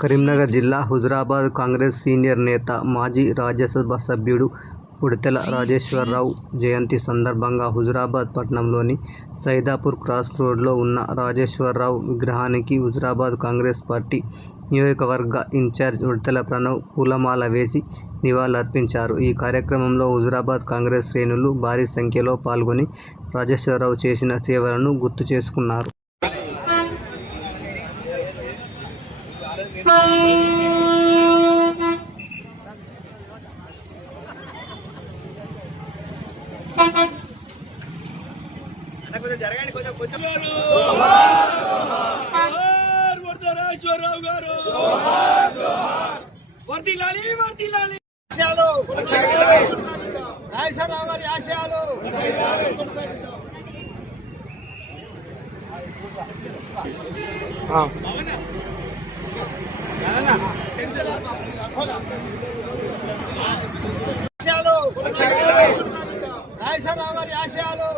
కరీంనగర్ జిల్లా హుజురాబాద్ కాంగ్రెస్ సీనియర్ నేత, మాజీ రాజ్యసభ సభ్యుడు ఉడతల రాజేశ్వరరావు జయంతి సందర్భంగా హుజురాబాద్ పట్టణంలోని సైదాపూర్ క్రాస్ రోడ్లో ఉన్న రాజేశ్వరరావు విగ్రహానికి హుజురాబాద్ కాంగ్రెస్ పార్టీ నియోజకవర్గ ఇన్ఛార్జ్ ఉడతల ప్రణవ్ పూలమాల వేసి నివాళులర్పించారు. ఈ కార్యక్రమంలో హుజురాబాద్ కాంగ్రెస్ శ్రేణులు భారీ సంఖ్యలో పాల్గొని రాజేశ్వరరావు చేసిన సేవలను గుర్తు చేసుకున్నారు. రాజేశ్వరరావు గారు వర్ధిల్లాలి, వర్ధిల్లాలి. రాజేశ్వరరావు గారి ఆశయాలు రాజేశ్వరరావు గారి ఆశయాలు